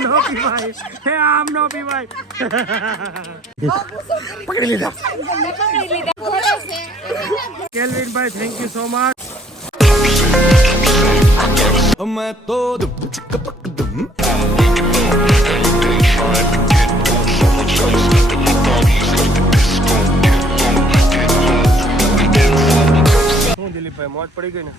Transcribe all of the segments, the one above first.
નો પીવાય હે આમ નો પીવાય પકડી લીધા કેલ્વિન ભાઈ થેન્ક યુ સો મચ मैं तो હું દિલીપભાઈ મોજ પડી ગઈ ને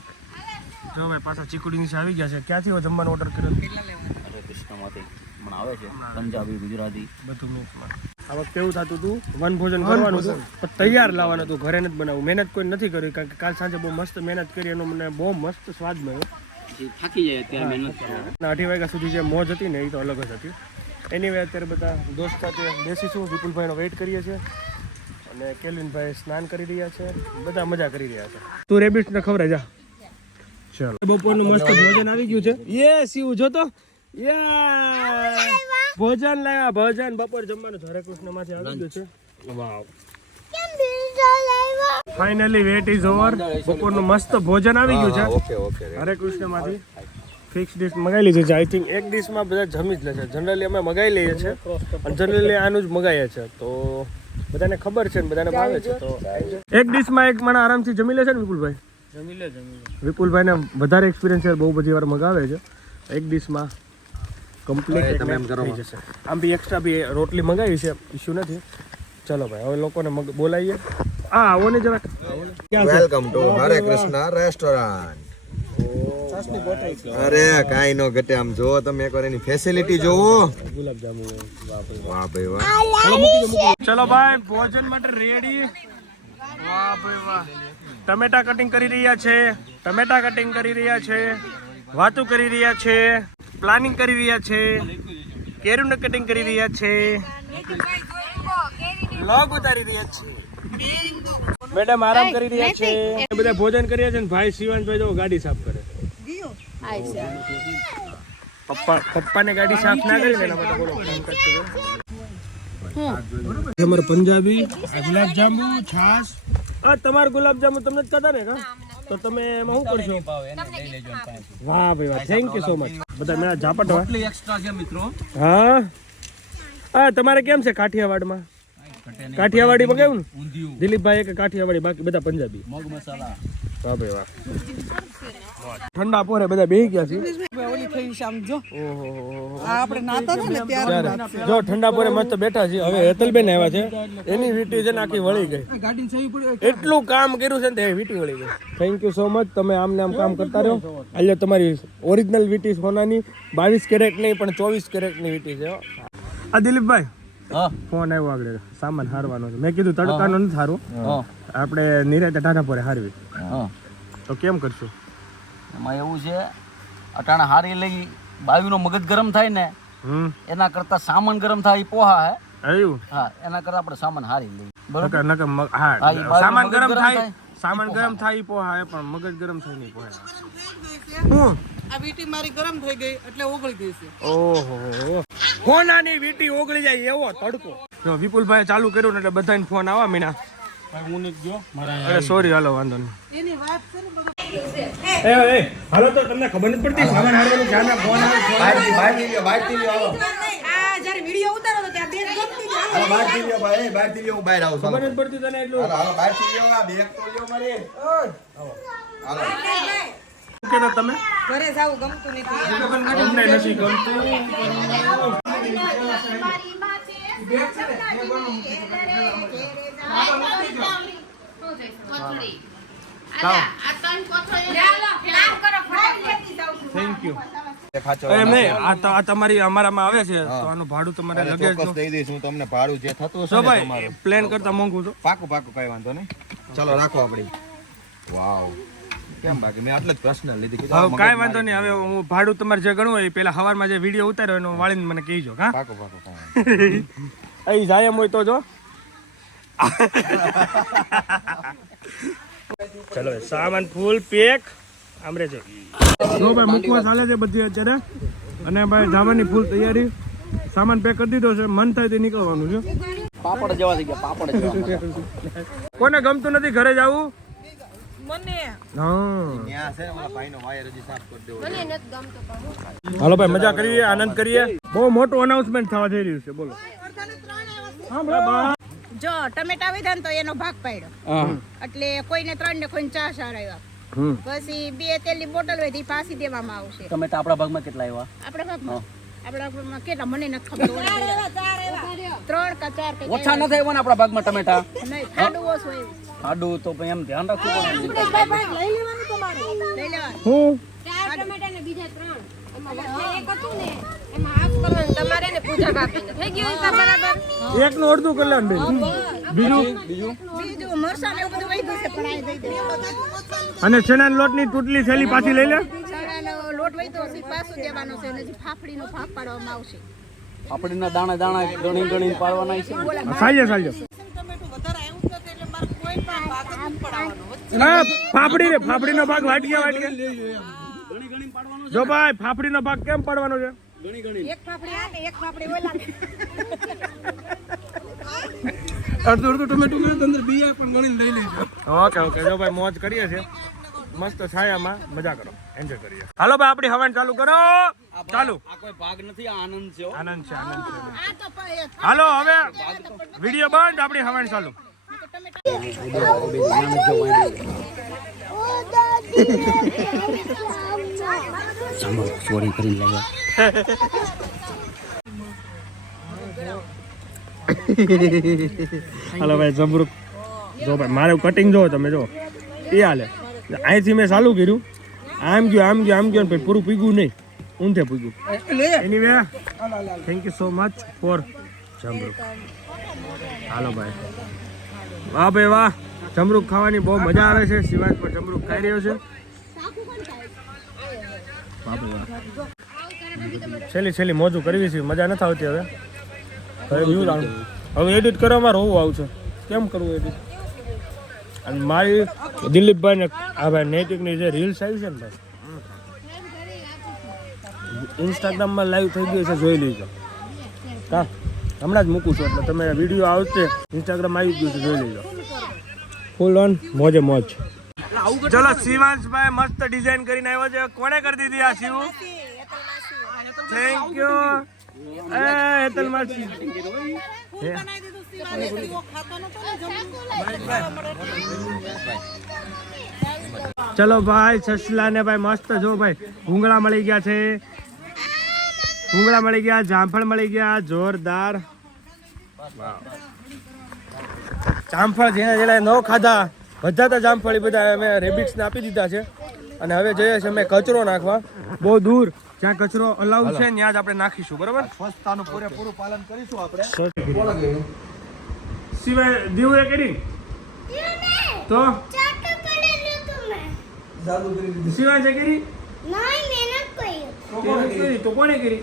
જો ભાઈ પાછા ચીકુડી નીચે આવી ગયા છે ક્યાંથી જમવાનો ઓર્ડર કર્યો અરે કૃષ્ણમાંથી પણ આવે છે પંજાબી ગુજરાતી બધું મિક્સમાં આ વખતે એવું થતું હતું વન ભોજન કરવાનું હતું પણ તૈયાર લાવવાનું હતું ઘરે નથી બનાવવું મહેનત કોઈ નથી કરી કારણ કે કાલ સાંજે બહુ મસ્ત મહેનત કરી એનો મને બહુ મસ્ત સ્વાદ મળ્યો થાકી જાય અત્યારે મહેનત કરવા 8 વાગ્યા સુધી જે મોજ હતી ને એ તો અલગ જ હતી એનીવે અત્યારે બધા દોસ્ત સાથે બેસીશું વિપુલભાઈનો વેઇટ કરીએ છીએ અને કેલ્વિનભાઈ સ્નાન કરી રહ્યા છે બધા મજા કરી રહ્યા છે તું રેબિટ ને ખવડાય જા ચાલો બપોરનું મસ્ત ભોજન આવી ગયું છે યસ યુ જો તો ભોજન લાયા ભોજન બપોર જમવાનું હરે કૃષ્ણ માંથી આવી ગયું છે વાવ ફાઇનલી વેટ ઇઝ ઓવર બપોરનું મસ્ત ભોજન આવી ગયું છે હરે કૃષ્ણ માંથી ફિક્સ ડિશ મગાવી લીધી છે આઈ થિંક એક ડિશમાં બધા જમી જ લેશે જનરલી અમે મગાવી લઈએ છીએ અને જનરલી આનું જ મગાવીએ છીએ તો બધાને ખબર છે ને બધાને ભાવે છે તો એક ડિશમાં એક માણસ આરામથી જમી લે છે ને વિપુલભાઈ જમી લે વિપુલભાઈને વધારે એક્સપિરિયન્સ છે બહુ બધી વાર મગાવે છે એક ડિશમાં કમ્પ્લીટ થઈ જશે આમ બી એક્સ્ટ્રા બી રોટલી મંગાવી છે ઇશ્યુ નથી ચલો ભાઈ હવે લોકોને બોલાવીએ હા આવો ને જરાક welcome to Hare Krishna restaurant અરે કાઈ નો ઘટે આમ જો તમે એકવાર એની ફેસિલિટી જોવો ગુલાબજામુ વાહ ભાઈ વાહ ચલો ભાઈ ભોજન માટે રેડી વાહ ભાઈ વાહ ટમેટા કટિંગ કરી રહ્યા છે વાતો કરી રહ્યા છે પ્લાનિંગ કરી રહ્યા છે કેરીનું કટિંગ કરી રહ્યા છે લોગ ઉતારી રહ્યા છે મેડમ આરામ કરી રહ્યા છે બધા ભોજન કરી રહ્યા છે ને ભાઈ શિવાનભાઈ જો ગાડી સાફ કરે પપ્પાને ગાડી સાફ ના કરી એના માટે બોલો તમારે પંજાબી ગુલાબજાંબુ છાશ આ તમારે ગુલાબજાંબુ તમને જ કહેતા ને કા તો તમે એમાં શું કરશો વાહ ભાઈ વાહ થેન્ક યુ સો મચ બધા મેં ઝાપટ એક્સ્ટ્રા છે મિત્રો હા હા તમારે કેમ છે કાઠિયાવાડમાં કાઠિયાવાડી મગાવ્યું ને દિલીપભાઈ એક કાઠિયાવાડી બાકી બધા પંજાબી મગ મસાલા વાહ ભાઈ વાહ ઠંડા પોરે બધા બેહી ગયા છે ઓલી થઈ સમજો ઓહો આપણે નાતા હતા ને ત્યારે જો ઠંડા પોરે મસ્ત બેઠા છે હવે હેતલબેન આવ્યા છે એની વીટી છે ને આખી વળી ગઈ ગાડી સહી પડી એટલું કામ કર્યું છે ને તે વીટી વળી ગઈ થેન્ક યુ સો મચ તમે આમને આમ કામ કરતા રહો એટલે તમારી ઓરિજિનલ વીટી સોનાની 22 કેરેટ નહીં પણ 24 કેરેટ ની વીટી છે આ દિલીપભાઈ ફોન આવ્યો આગળ સામાન હારવાનો છે મેં કીધું તડકાનો નથી હારવો આપણે નિરાતે ટાટા પોરે હારવી તો કેમ કરશું એમાં એવું છે અટાણા હારી લઈ બાવીનો મગજ ગરમ થાય ને એના કરતા સામાન ગરમ થાય એ પોહા હે આવ્યું હા એના કરતા આપણે સામાન હારી લઈ બરોબર સામાન ગરમ થાય ઈ પોહા પણ મગજ ગરમ થાય નહીં પોહા આ વીટી મારી ગરમ થઈ ગઈ એટલે ઓગળી ગઈ છે ઓહો ફોનાની વીટી ઓગળી જાય એવો તડકો જો વિપુલભાઈ ચાલુ કર્યું ને એટલે બધાને ફોન આવા મીના હું નથી ગયો અરે સોરી હાલો વાંધો નહીં એની વાત છે ને એ હાલો તો તમને ખબર નથી પડતી સામાન હારવાનું ધ્યાન આપ ફોન આવે બહાર થી લ્યો આ જ્યારે વિડિયો ઉતારો તો ત્યાં બેગ ગમતી હાલો બહાર થી લ્યો ભાઈ બહાર થી લ્યો હું બહાર આવું ખબર નથી પડતી તને એટલું હાલો બહાર થી લ્યો આ બેગ તો લ્યો મારી હાલો કેતા તમે ઘરે જાવ ગમતું નથી અમને નથી ગમતું થેન્ક યુ એમ નહીં આ તમારી અમારામાં આવે છે તો આનું ભાડું તમારે લગેજ ચોક્કસ દઈ દઈશ હું તમને ભાડું જે થતું હશે તો ને ભાઈ તમારું પ્લેન કરતા મોંઘું છો પાકું કઈ વાંધો નહીં ચાલો રાખો આપડી વાવ કેમ બાકી મેં આટલે જ પર્સનલ લીધી હવે કાંઈ વાંધો નહીં હવે હું ભાડું તમારે જે ગણવું હોય પેલા સવારમાં જે વિડીયો ઉતાર્યો એનો વાળીને મને કહીજો હા પાકું અહીં જાય એમ હોય તો જો ચલો સામાન ફૂલ પેક આમરે છે જો ભાઈ મુકવા ચાલે છે બધી અત્યારે અને ભાઈ જવાની ફૂલ તૈયારી સામાન પેક કરી દીધો છે મન થાય તે નીકળવાનું છે પાપડ જેવા થઈ ગયા પાપડ જેવા કોને ગમતું નથી ઘરે જવું મને હા ત્યાં છે ને મારા ભાઈનો વાયર હજી સાફ કરી દેવો મને નથી ગમતો પણ હાલો ભાઈ મજા કરીએ આનંદ કરીએ બહુ મોટું અનાઉન્સમેન્ટ થવા જઈ રહ્યું છે બોલો હા બરાબર જો ટમેટા વધ્યા ને તો એનો ભાગ પાડ્યો એટલે કોઈને 3 ને કોઈને 4 સાર આવ્યા પછી 2 તેલની બોટલ વધી પાછી દેવામાં આવશે ટમેટા આપણા ભાગમાં કેટલા આવ્યા આપણા ભાગમાં કેટલા મને નથી ખબર 3 કે 4 કે ઓછા ન થાય આપણા ભાગમાં ટમેટા નહીં ખાડું ઓછું આવ્યું આડું તો પછી એમ ધ્યાન રાખવું પડે લઈ લેવાનું હું 4 ટમેટા ને બીજા 3 એમાં વચ્ચે એક હતું ને એમાં હાફ કરવાનું તમારે ને પૂજા કાપીને થઈ ગયું હિસાબ બરાબર એકનું અડધું કરી લેવાનું બેન બીજું બીજું મરસાં ને એવું બધું વહી ગયું છે પણ આ દઈ દે અને ચણાના લોટની ટૂટલી થેલી પાછી લઈ લે ચણાનો લોટ વહી તો પાછું દેવાનો છે અને ફાફડીનો ભાગ પાડવામાં આવશે આપડીના દાણા દાણા ગણી પાડવાના છે સાંજે સાંજે ટમેટું વધારે આવ્યું છે એટલે મારે કોઈ પણ ભાગ જ નથી પડાવવાનો હા ફાફડીનો ભાગ વાટક્યા જો ભાઈ ફાફડીનો ભાગ કેમ પાડવાનો છે એક ફાફડી આ ને એક ફાફડી ઓલા અડધું ટમેટું મેં અંદર બીયા પણ ગણીને લઈ લેજો ઓકે જો ભાઈ મોજ કરીએ છે મસ્ત છાયામાં મજા કરો એન્જોય કરીએ હાલો ભાઈ આપણી હવન ચાલુ કરો ચાલુ આ કોઈ ભાગ નથી આ આનંદ છે આનંદ છે આ તો હાલો હવે વિડિયો બંધ આપણી હવન ચાલુ ચોરી કરીને લાવ્યા હાલો ભાઈ જબરૂક જો ભાઈ મારે કટિંગ જો તમે જો એ હાલે અહીંથી મેં ચાલુ કર્યું આમ ગયું ને પછી પૂરું પીગું નહીં ઊંધે પીગું anyway thank you so much for જમરૂક હાલો ભાઈ વાહ ભાઈ વાહ જમરૂક ખાવાની બહુ મજા આવે છે શિવાજ પણ જમરૂક ખાઈ રહ્યો છે વાહ ભાઈ વાહ છેલ્લી મોજું કરવી છે મજા નથી આવતી હવે હવે એડિટ કરવામાં રોવું આવશે કેમ કરવું એડિટ અને મારી દિલીપભાઈ ને આ ભાઈ નૈતિકની જે રીલ્સ આવી છે ને ભાઈ ઇન્સ્ટાગ્રામમાં લાઈવ થઈ ગયું છે જોઈ લીજો કા હમણાં જ મૂકું છું એટલે તમે વિડીયો આવશે ઇન્સ્ટાગ્રામ આવી ગયું છે જોઈ લેજો ફૂલ ઓન મોજે મોજ ચલો શિવાંશભાઈ મસ્ત ડિઝાઇન કરીને આવ્યો છે કોણે કરી દીધી આ શિવ થેન્ક યુ હેતલ માસી ચલો ભાઈ સસલા ને ભાઈ મસ્ત જો ભાઈ ભૂંગળા મળી ગયા છે જામફળ મળી ગયા જોરદાર જામફળ જેના ન ખાધા બધા તો જામફળી બધા અમે રેબિટ્સ ને આપી દીધા છે અને હવે જઈએ છીએ અમે કચરો નાખવા બહુ દૂર જ્યાં કચરો અલાઉડ છે ત્યાં જ આપણે નાખીશું બરાબર સ્વચ્છતાનું પૂરેપૂરું પાલન કરીશું આપણે સિવાય દીવરે કરી તો સિવાય છે કરી તો કોને કરી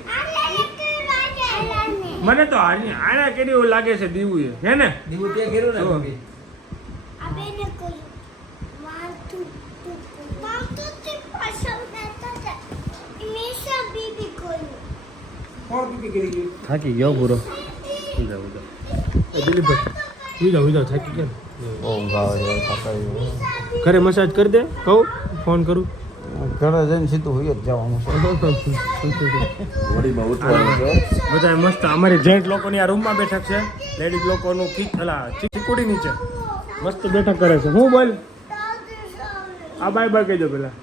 મને તો આના કરી એવું લાગે છે દીવું હે ને દીવું તે કર્યું ને થાકી ગયો પૂરો દિલીપભાઈ થાકી ગયા ઘરે મસાજ કરી દે કહું ફોન કરું ઘરે જઈને સીધું હોય જ જવાનું બધા મસ્ત અમારી જેન્ટ લોકોની આ રૂમમાં બેઠક છે લેડીઝ લોકોનું ચીકુડી નીચે મસ્ત બેઠક કરે છે હું બોલ આ બાય બાય કહી દો પેલા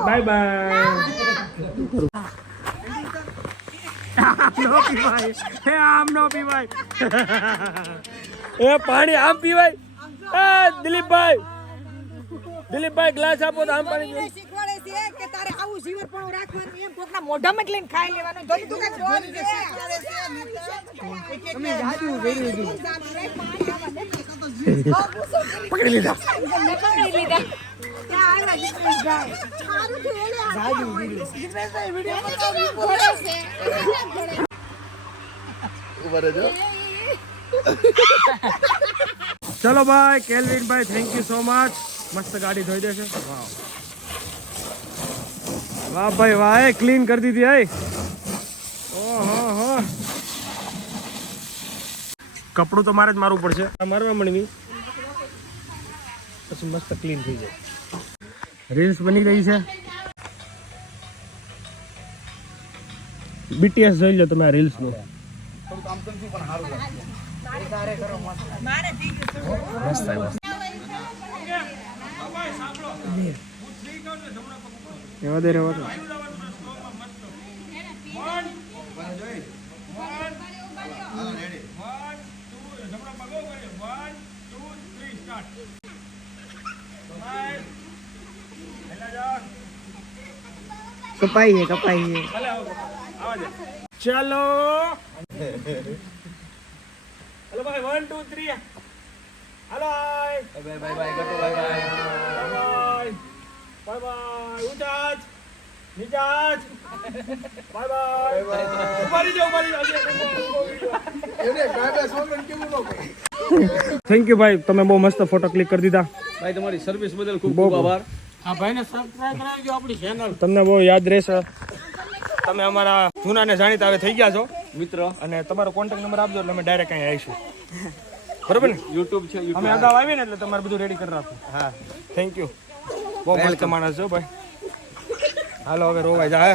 બાય બાય આમ નો પીવાય એ પાણી આમ પીવાય દિલીપભાઈ ગ્લાસ આપો તો આમ પાણી પીવાય શીખવાડે છે કે તારે આવું જીવન પણ રાખવાનું એમ કોકના મોઢામાં જ લઈને ખાઈ લેવાનું જો તું કાંઈ જોર છે તમે જાદુ કર્યું પકડી લીધા ચલો ભાઈ કેલ્વિન ભાઈ થેન્ક યુ સો મચ મસ્ત ગાડી ધોઈ દેશે વાહ ભાઈ વાહ ક્લીન કરી દીધી હે ઓહો કપડું તો મારે જ મારવું પડશે મારવા મળી પછી મસ્ત ક્લીન થઈ જાય. રીલ્સ બની ગઈ છે. BTS જોઈ લો તમે આ રીલ્સ નું. મસ્ત આવ્યો. એવા દે રેવા દે. કપાઈ છે ચાલો હેલો ભાઈ 1 2 3 હેલો બાય બાય બાય ગટો બાય બાય બાય બાય ઉજાજ નિજાજ બાય બાય ઉપાડી જાઓ એને ગાડા સોગન કેવું નો કરે. થેન્ક યુ ભાઈ, તમે બહુ મસ્ત ફોટો ક્લિક કરી દીધા ભાઈ તમારી સર્વિસ બદલ ખૂબ ખૂબ આભાર. આ ભાઈને સબસ્ક્રાઇબ કરાવજો આપણી ચેનલ. તમને બહુ યાદ રહેશે. તમે અમારા જૂના ને જાણીતા હવે થઈ ગયા છો મિત્ર. અને તમારો કોન્ટેક્ટ નંબર આપજો એટલે અમે ડાયરેક્ટ અહીં આવીશું. બરોબર ને? યુટ્યુબ છે. અમે અગાઉ આવીને એટલે તમારે બધું રેડી કરી રાખો. હા થેન્ક યુ. બહુ મસ્ત માણસ છો ભાઈ. હાલો હવે રોવાય જાય.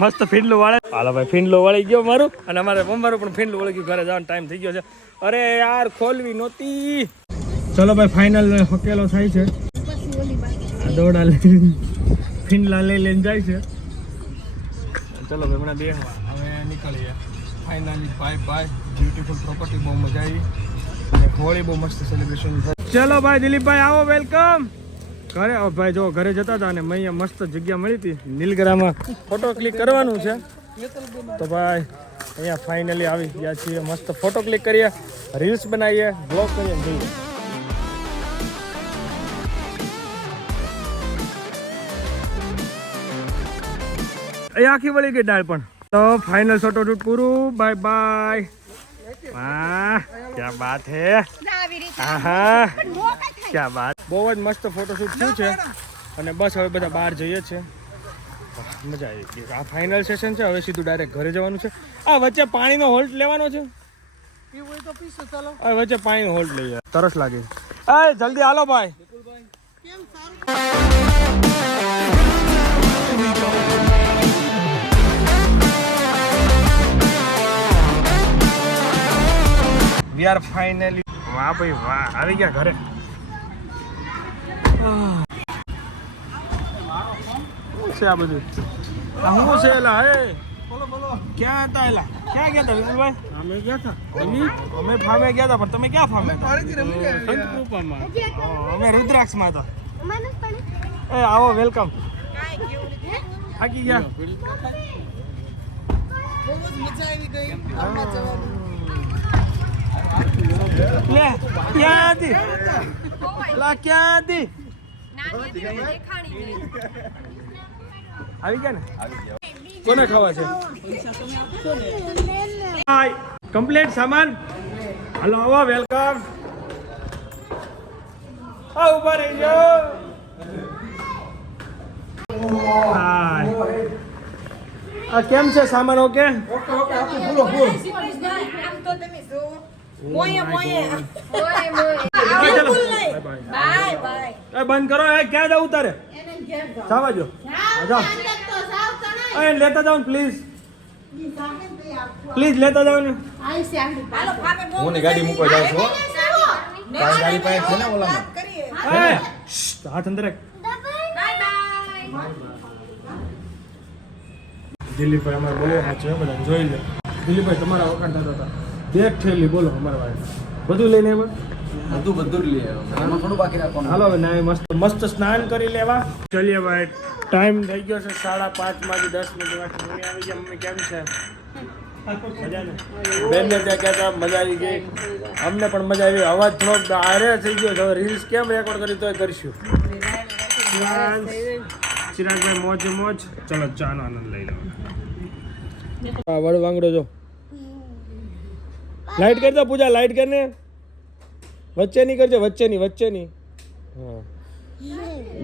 મસ્ત ફીંડલું વાળે. હાલો ભાઈ ફીંડલું વળી ગયો મારું અને અમારે મમ્મારું પણ ફીંડલું વળી ગયું. ઘરે જવાનો ટાઈમ થઈ ગયો છે. અરે યાર ખોલવી નહોતી. ચલો ભાઈ ફાઇનલ હકેલો થાય છે. દોડા લઈને ફીંડલા લઈને જાય છે. ચલો ભાઈ હમણાં દેખવા હવે નીકળીએ finally. Bye bye. Beautiful property, બહુ મજા આવી અને હોળી બહુ મસ્ત સેલિબ્રેશન થાય. ચલો ભાઈ દિલીપભાઈ આવો, વેલકમ. ઘરે ભાઈ જો ઘરે જતા હતા અને મેં અહીંયા મસ્ત જગ્યા મળી હતી નીલગરામાં ફોટો ક્લિક કરવાનું છે. તો ભાઈ અહીંયા ફાઇનલી આવી ગયા છીએ. મસ્ત ફોટો ક્લિક કરીએ, રીલ્સ બનાવીએ, બ્લોગ કરીએ જઈએ. એ આખી વળી ગઈ ડાળ પણ. તો ફાઇનલ ફોટો શૂટ પૂરું. Bye bye. વાહ ક્યા બાત હે. હા ક્યા બાત. બહુ જ મસ્ત ફોટોશૂટ થયું છે અને બસ હવે બધા બહાર જઈએ છીએ. મજા આવી ગઈ. આ ફાઇનલ સેશન છે. હવે સીધું ડાયરેક્ટ ઘરે જવાનું છે. આ વચ્ચે પાણીનો હોલ્ટ લેવાનો છે. વચ્ચે પાણીનો હોલ્ટ લઈએ. તરસ લાગે. જલ્દી હાલો ભાઈ. We are finally. વાહ ભાઈ વાહ, આવી ગયા ઘરે. શું છે આ બધું? આ શું છે એલા? હે ક્યાં હતા એલા? ક્યાં ગયા હતા વિપુલભાઈ? અમે ગયા હતા. અમે ફામે ગયા હતા પણ તમે ક્યાં ફામે હતા? સંતકૃપામાં. અમે રુદ્રાક્ષમાં હતા. એ આવો, વેલકમ. થાકી ગયા? લે ક્યાં હતી? લા ક્યાં હતી? આવી ગયા ને? કોને ખાવા છે? હાય કમ્પ્લીટ સામાન. હાલો આવો, વેલકમ. આ ઉભા રહી જાઓ. હાય આ કેમ છે સામાન? ઓકે ઓકે આખું પૂરો પૂરો. બંધ કરો. ક્યાં જવું તારે? જવા જો. લેતા જાઓ પ્લીઝ. પ્લીઝ લેતા જાઓ ને. હું ને ગાડી મૂકવા જાઉં છું. ગાડી પાસે છે ને ઓલામાં. હાથ અંદર. દિલીપભાઈ અમારે બહુ સાચું બધા જોઈ લે. દિલીપભાઈ તમારા વખાણ થતા હતા. એક થેલી બોલો અમારા વાળે બધું લઈને આવ્યા. બધું જ લઈએ. એમાં થોડું બાકી રાખવાનું. હાલો હવે ના મસ્ત મસ્ત સ્નાન કરી લેવા. ચલીએ ભાઈ. ટાઈમ થઈ ગયો છે 5:30 માંથી 10 મિનિટ બાકી. મમ્મી આવી ગયા. મમ્મી કેમ છે? મજા ને? બેનને ત્યાં કહેતા મજા આવી ગઈ. અમને પણ મજા આવી. અવાજ થોડોક આરે થઈ ગયો છે. હવે રીલ્સ કેમ રેકોર્ડ કરી તોય કરશું. ચિરાગભાઈ મોજ મોજ. ચલો ચાનો આનંદ લઈ લો. હા વડવાંગડો જો. લાઈટ કરી દો પૂજા. લાઈટ કરીને વચ્ચેની કરજે. વચ્ચેની. હા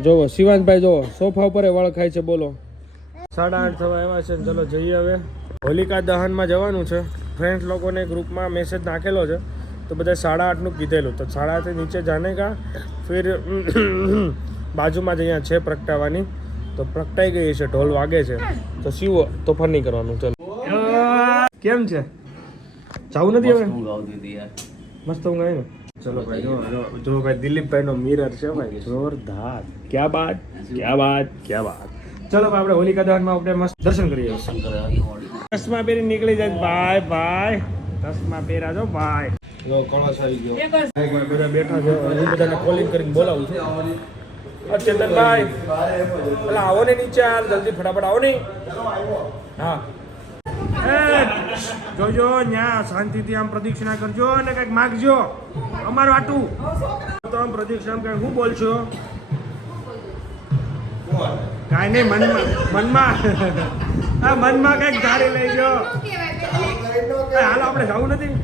જોવો શિવાંશભાઈ જોવો સોફા ઉપર વળ ખાય છે. બોલો 8:30 થવા આવ્યા છે. ચલો જઈએ હવે. હોલિકા દહનમાં જવાનું છે. ફ્રેન્ડ્સ લોકોને ગ્રુપમાં મેસેજ નાખેલો છે તો બધા 8:30નું કીધેલું તો 8:30 નીચે જાને કા ફિર બાજુમાં જ અહીંયા છે પ્રગટાવાની તો પ્રગટાઈ ગઈ છે, ઢોલ વાગે છે તો શિવો તોફાન નહીં કરવાનું. ચલો કેમ છે, જવું નથી હવે? મસ્ત ઊંઘ આવી ને. ચલો ભાઈ જો ભાઈ દિલીપભાઈ નો મિરર છે ભાઈ, જોરદાર. ક્યા બાત ક્યા બાત ક્યા બાત. ચલો ભાઈ આપણે હોલિકા દહનમાં આપણે મસ્ત દર્શન કરીએ. ચશ્મા પહેરી નીકળી જાય ભાઈ, ભાઈ ચશ્મા પહેરા જો ભાઈ. જો કળશ આવી ગયો, બધા બેઠા છે. હું બધાને કોલિંગ કરીને બોલાવું છું. ચેતનભાઈ પેલા આવો ને નીચે, જલ્દી ફટાફટ આવો ને. હા જોજો ન્યા શાંતિથી આમ પ્રદક્ષિણા કરજો અને કંઈક માગજો અમારું આટું. તો આમ પ્રદક્ષિણા કંઈક હું બોલશો કાંઈ નહીં, મનમાં હા મનમાં કંઈક ધારી લેજો. હાલો આપણે જવું નથી.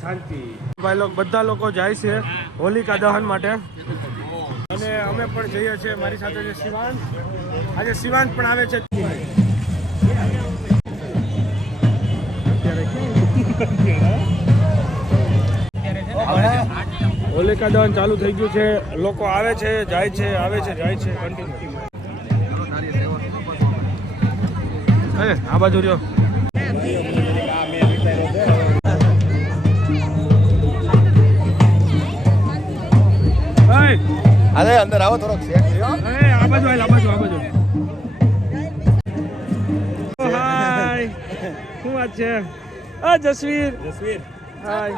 શાંતિ ભાઈ લોકો બધા લોકો જાય છે હોલિકા દહન માટે અને અમે પણ જઈએ છીએ. મારી સાથે છે શિવાંશ, આજે શિવાંશ પણ આવે છે. હોલિકા દહન ચાલુ થઈ ગયું છે, લોકો આવે છે જાય છે, આવે છે જાય છે કન્ટિન્યુ. આ બાજુ રહ્યો. અરે અંદર આવો થોડોક શેક લ્યો. આ બાજુ આ બાજુ આ બાજુ. હાય શું વાત છે? આ જસવીર હાય.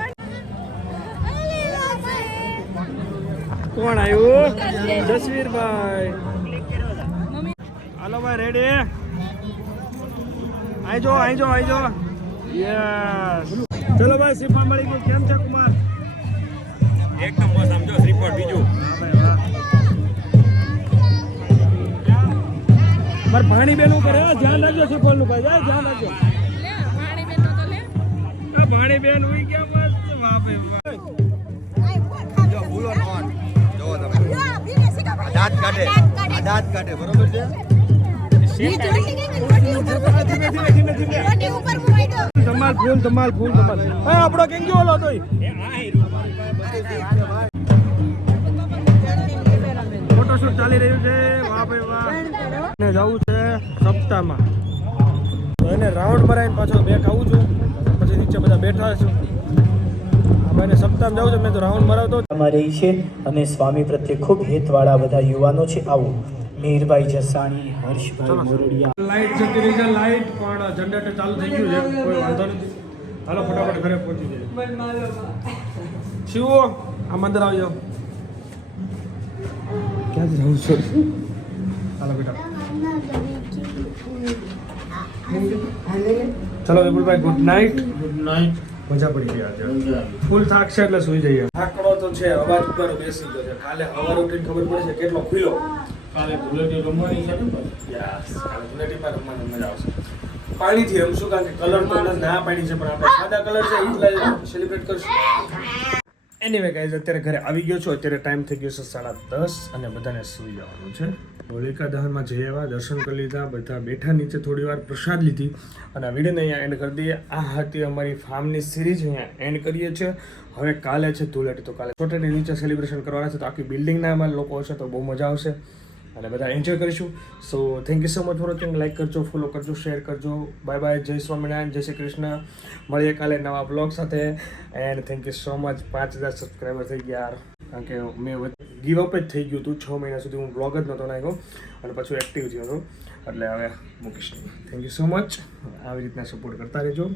કોણ આવ્યું? જસવીરભાઈ. હાલો ભાઈ રેડી? આઈ જો આઈ જો આઈ જો. યસ ચલો ભાઈ શ્રીફળ મળી ગયું. કેમ છે કુમાર? એકદમ મસ્ત. સમજો શ્રીફળ બીજું. મારે ભાણી બેન કરે, ધ્યાન રાખજો શ્રીફળ નું ભાઈ, ધ્યાન રાખજો. ભાણી બેન ઉઈ ગયા મસ્ત. વાહ ભાઈ વાહ. જો ફૂલો નોન જો તમે દાંત કાઢે, દાંત કાઢે બરોબર છે. ધમાલ ફૂલ ધમાલ ફૂલ ધમાલ. હા આપણો કેમ ગયો ઓલો તો ફોટોશૂટ ચાલી રહ્યું છે. વાહ ભાઈ વાહ. ને જવું છે સપ્તાહમાં તો એને રાઉન્ડ મરાઈને પાછો બેક આવું છું, પછી નીચે બધા બેઠા છું. આ ભાઈને સપ્તાહમાં જવું છે, મેં તો રાઉન્ડ મરાવતો. અમારી છે અને સ્વામી પ્રત્યે ખૂબ હેતવાળા બધા યુવાનો છે. આવો મીરભાઈ જસાણી, હર્ષભાઈ મોરડિયા. લાઈટ જતી રહી છે, લાઈટ પણ જનરેટર ચાલુ થઈ ગયું છે, કોઈ વાંધો નથી. હાલો ફટાફટ ઘરે પહોંચી જાય. શિવો આ મંદિર આવી જાઓ. ક્યાંથી જવું છે? હાલો બેટા. ચલો વિપુલભાઈ ગુડ નાઇટ. Good night. મજા પડી ગઈ આજે. ફૂલ થાક છે એટલે સુઈ જઈએ. થાકડો તો છે, અવાજ ઉપર બેસી ગયો છે. કાલે સવારે ઉઠીને ખબર પડશે કેટલો ખુલ્લો. કાલે ધૂળેટી રમવાની છે ને? યસ કાલે ધૂળેટીમાં રમવાની મજા આવશે. પાણીથી રમશું કારણ કે કલર તો ના પાણી છે, પણ આપણે સાદા કલર છે એ જ સેલિબ્રેટ કરશું. એનીવે ગાઈઝ અત્યારે ઘરે આવી ગયો છું. અત્યારે ટાઈમ થઈ ગયો છે 10:30 અને બધાને સૂઈ જવાનું છે. હોલિકા દહનમાં જઈ આવ્યા, દર્શન કરી લીધા, બધા બેઠા નીચે થોડી વાર પ્રસાદ લીધી અને આ વિડીયોને અહીંયા એન્ડ કરી દઈએ. આ હતી અમારી ફાર્મની સિરીઝ, અહીંયા એન્ડ કરીએ છીએ. હવે કાલે છે ધૂળેટી, તો કાલે ચોટેટી નીચે સેલિબ્રેશન કરવાના છે, તો આખી બિલ્ડિંગના અમારા લોકો હશે તો બહુ મજા આવશે અને બધા એન્જોય કરીશું. So thank you so much for watching. Like કરજો, ફોલો કરજો, શેર કરજો. Bye bye. જય સ્વામિનારાયણ, જય શ્રી કૃષ્ણ. મળીએ કાલે નવા બ્લોગ સાથે. And thank you so much. 5000 subscriber થઈ ગયા કારણ કે મેં ગીવ અપ જ થઈ ગયું હતું. 6 મહિના સુધી હું બ્લોગ જ નહોતો નાખ્યો અને પછી એક્ટિવ થયો હતો, એટલે હવે મૂકીશ. Thank you so much. આવી રીતના સપોર્ટ કરતા રહેજો.